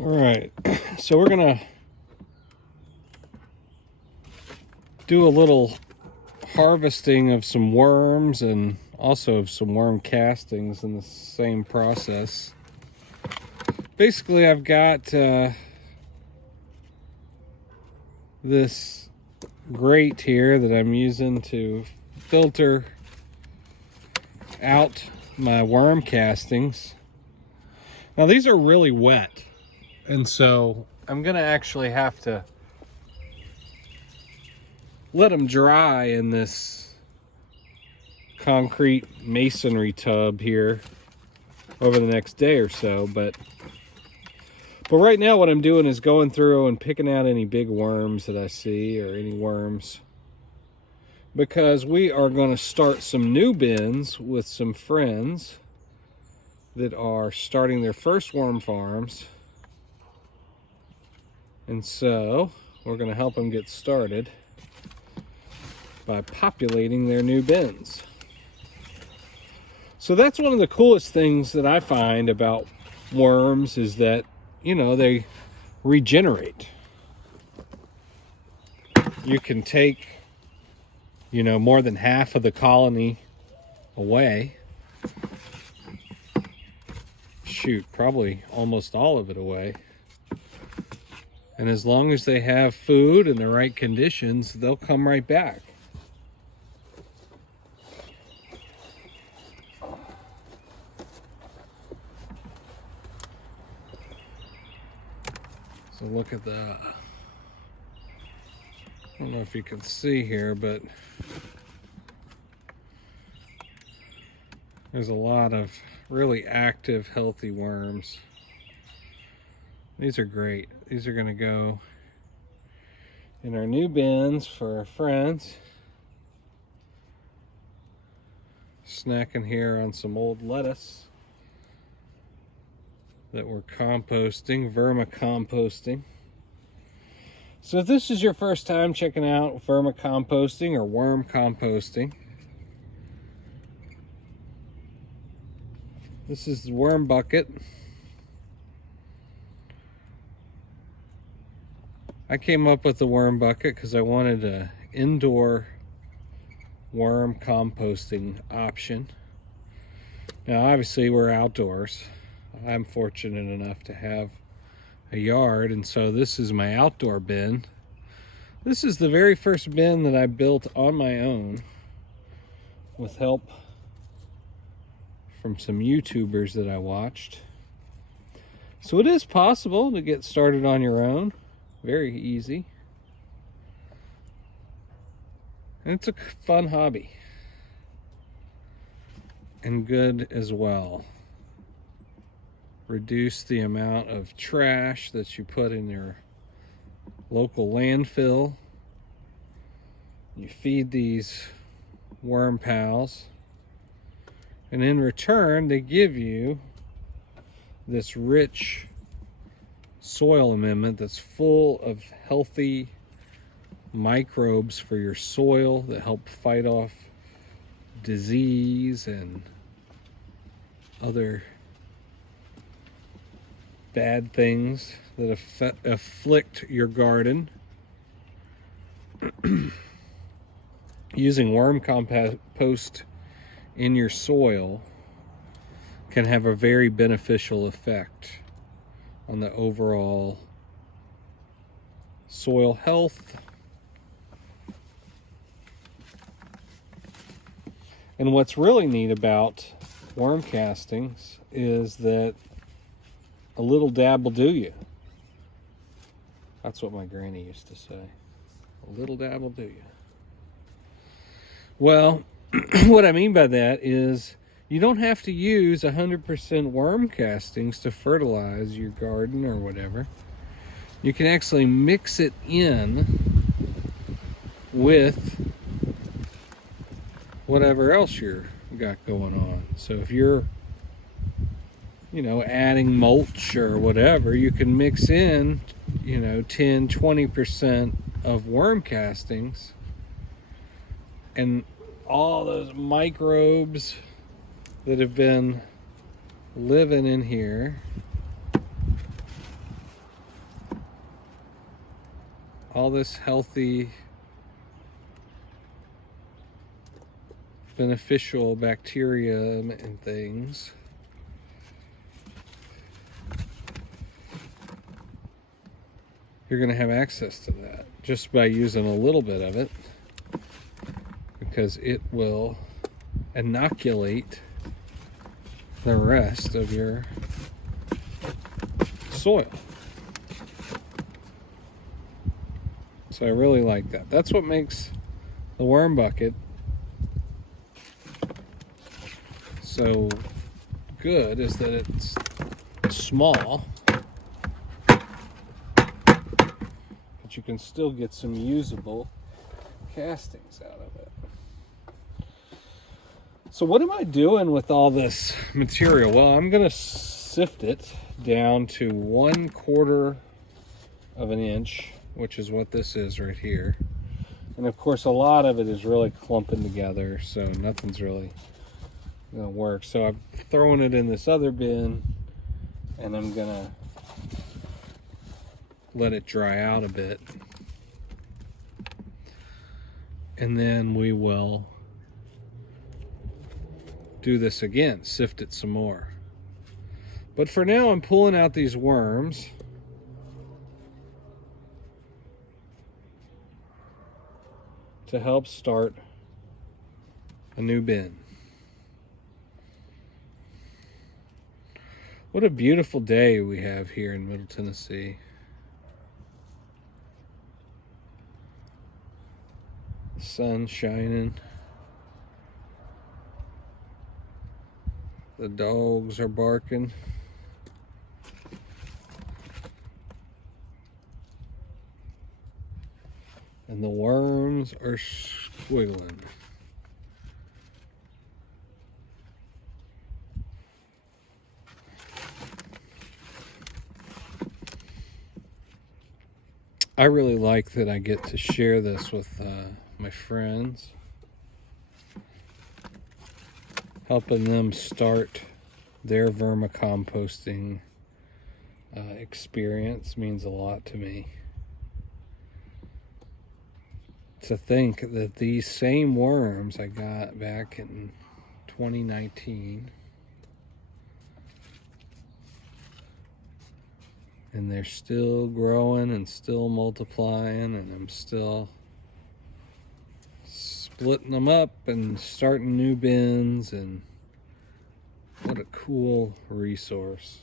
All right, so we're gonna do a little harvesting of some worms and also of some worm castings in the same process. Basically, I've got this grate here that I'm using to filter out my worm castings. Now these are really wet, and so I'm gonna actually have to let them dry in this concrete masonry tub here over the next day or so. But right now what I'm doing is going through and picking out any big worms that I see, or any worms, because we are going to start some new bins with some friends that are starting their first worm farms. And so we're going to help them get started by populating their new bins. So that's one of the coolest things that I find about worms, is that, you know, they regenerate. You can take, you know, more than half of the colony away. Shoot, probably almost all of it away. And as long as they have food and the right conditions, they'll come right back. So look at that. I don't know if you can see here, but there's a lot of really active, healthy worms. These are great. These are going to go in our new bins for our friends. Snacking here on some old lettuce that we're composting, vermicomposting. So if this is your first time checking out vermicomposting or worm composting, this is the worm bucket. I came up with the worm bucket because I wanted an indoor worm composting option. Now obviously we're outdoors. I'm fortunate enough to have a yard, and so this is my outdoor bin. This is the very first bin that I built on my own with help from some YouTubers that I watched. So it is possible to get started on your own. Very easy. And it's a fun hobby. And good as well. Reduce the amount of trash that you put in your local landfill. You feed these worm pals, and in return they give you this rich soil amendment that's full of healthy microbes for your soil that help fight off disease and other bad things that afflict your garden. Using worm compost in your soil can have a very beneficial effect on the overall soil health. And what's really neat about worm castings is that a little dab will do you. That's what my granny used to say. A little dab will do you. Well, what I mean by that is you don't have to use 100% worm castings to fertilize your garden or whatever. You can actually mix it in with whatever else you're got going on. So if you're, you know, adding mulch or whatever, you can mix in, you know, 10-20% of worm castings, and all those microbes that have been living in here all this healthy, beneficial bacteria and things. You're going to have access to that just by using a little bit of it, because it will inoculate the rest of your soil. So I really like that. That's what makes the worm bucket so good, is that it's small, but you can still get some usable castings out of it. So what am I doing with all this material? Well, I'm going to sift it down to 1/4 of an inch, which is what this is right here. And of course, a lot of it is really clumping together, so nothing's really going to work. So I'm throwing it in this other bin, and I'm going to let it dry out a bit. And then we will do this again, sift it some more. But for now, I'm pulling out these worms. To help start a new bin. What a beautiful day we have here in Middle Tennessee. The sun's shining. The dogs are barking. And the worms are squiggling. I really like that I get to share this with my friends. Helping them start their vermicomposting experience means a lot to me. To think that these same worms I got back in 2019, and they're still growing and still multiplying, and I'm still splitting them up and starting new bins, and what a cool resource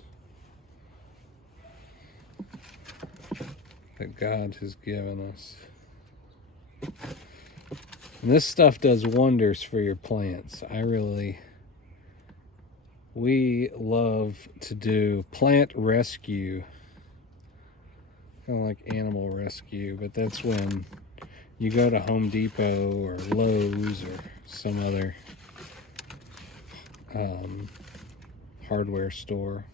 that God has given us. And this stuff does wonders for your plants. We love to do plant rescue, kind of like animal rescue, but that's when you go to Home Depot or Lowe's or some other hardware store,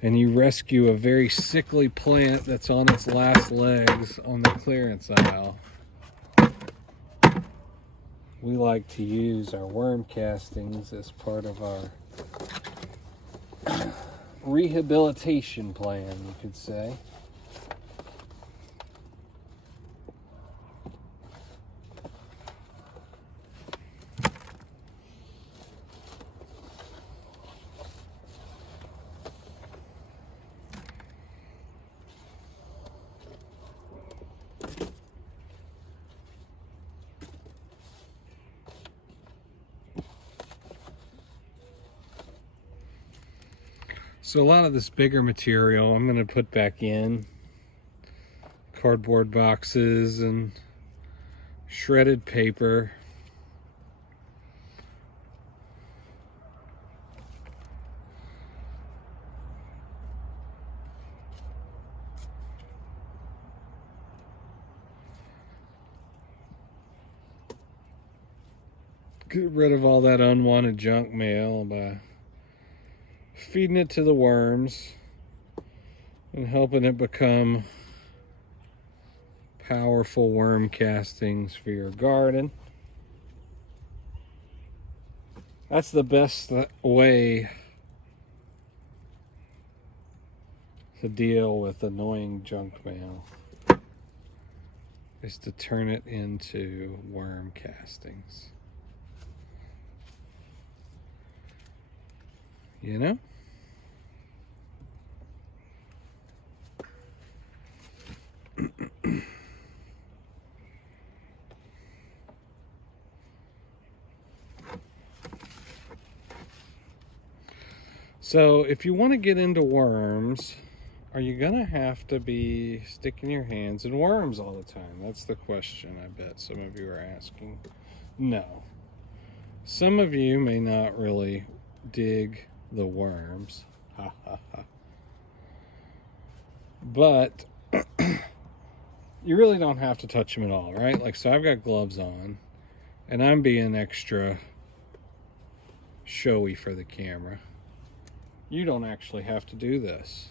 and you rescue a very sickly plant that's on its last legs on the clearance aisle. We like to use our worm castings as part of our rehabilitation plan, you could say. So a lot of this bigger material I'm going to put back in cardboard boxes and shredded paper. Get rid of all that unwanted junk mail by feeding it to the worms and helping it become powerful worm castings for your garden. That's the best way to deal with annoying junk mail is to turn it into worm castings. You know? So if you want to get into worms, are you gonna have to be sticking your hands in worms all the time? That's the question I bet some of you are asking. No. Some of you may not really dig the worms. Ha ha ha. But you really don't have to touch them at all, right? Like, so I've got gloves on and I'm being extra showy for the camera. You don't actually have to do this.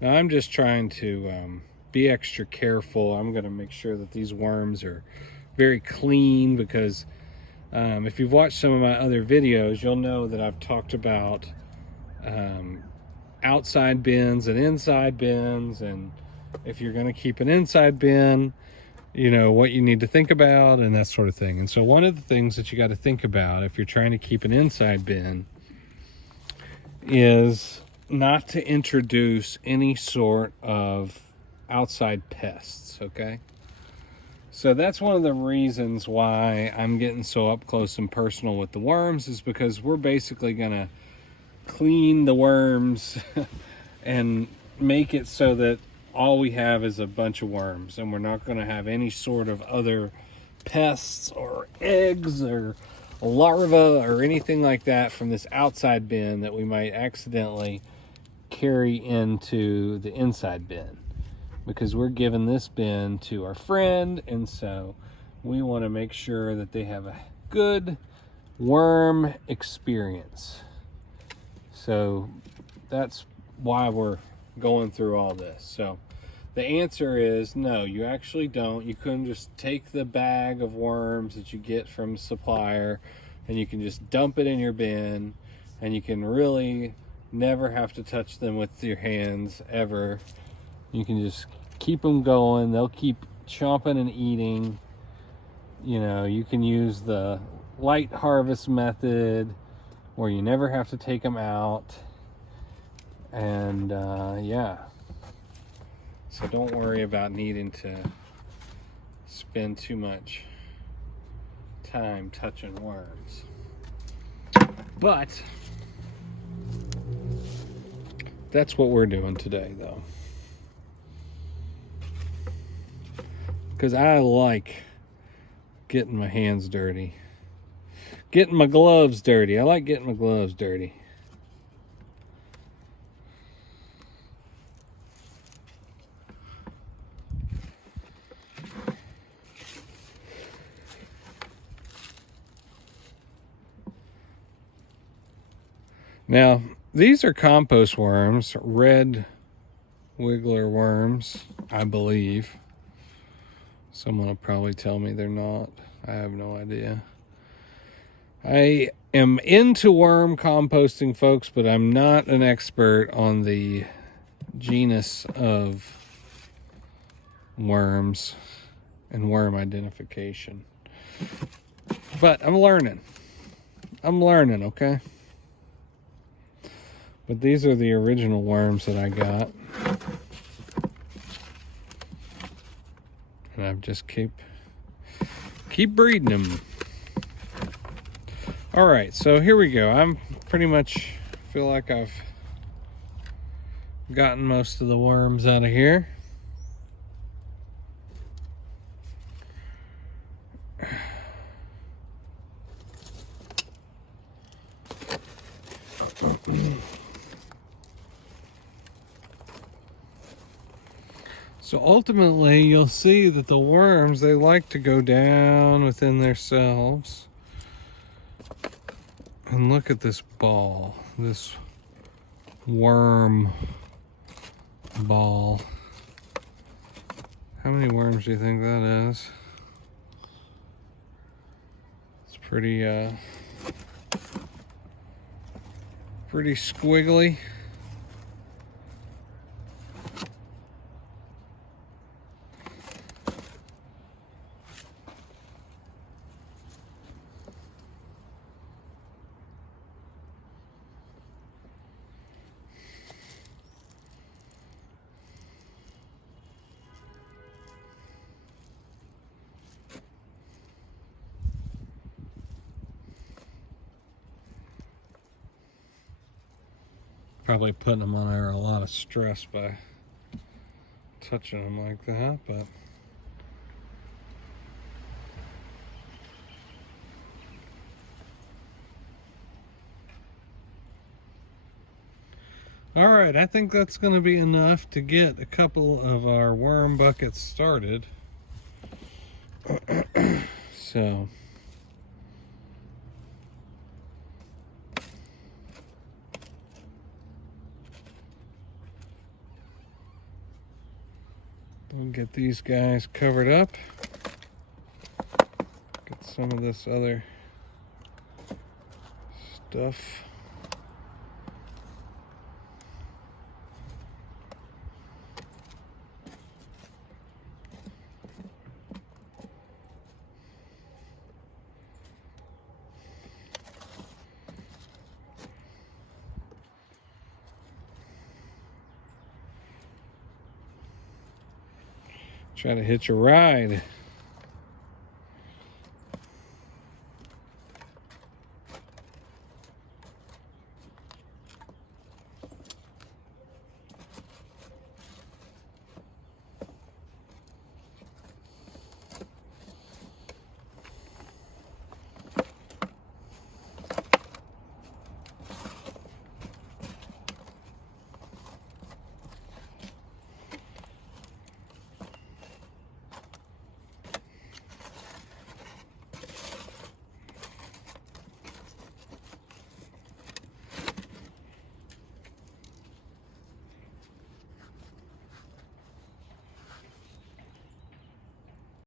Now I'm just trying to be extra careful. I'm going to make sure that these worms are very clean, because if you've watched some of my other videos, you'll know that I've talked about outside bins and inside bins, and if you're going to keep an inside bin, you know what you need to think about and that sort of thing. And so one of the things that you got to think about if you're trying to keep an inside bin is not to introduce any sort of outside pests, okay? So that's one of the reasons why I'm getting so up close and personal with the worms, is because we're basically gonna clean the worms and make it so that all we have is a bunch of worms, and we're not gonna have any sort of other pests or eggs or larvae or anything like that from this outside bin that we might accidentally carry into the inside bin, because we're giving this bin to our friend, and so we want to make sure that they have a good worm experience. So that's why we're going through all this. So the answer is no, you actually don't. You couldn't just take the bag of worms that you get from the supplier and you can just dump it in your bin, and you can really never have to touch them with your hands ever. You can just keep them going. They'll keep chomping and eating. You know, you can use the light harvest method where you never have to take them out. And yeah. So don't worry about needing to spend too much time touching worms. But that's what we're doing today, though. Because I like getting my hands dirty. Getting my gloves dirty. I like getting my gloves dirty. Now, these are compost worms, red wiggler worms, I believe. Someone will probably tell me they're not. I have no idea. I am into worm composting, folks, but I'm not an expert on the genus of worms and worm identification. But I'm learning. Okay? But these are the original worms that I got. And I've just keep breeding them. All right, so here we go. I'm pretty much feel like I've gotten most of the worms out of here. So ultimately, you'll see that the worms, they like to go down within themselves. And look at this ball, this worm ball. How many worms do you think that is? It's pretty squiggly. probably putting them on there a lot of stress by touching them like that, but all right, I think that's going to be enough to get a couple of our worm buckets started. So we'll get these guys covered up. Get some of this other stuff. Try to hitch a ride.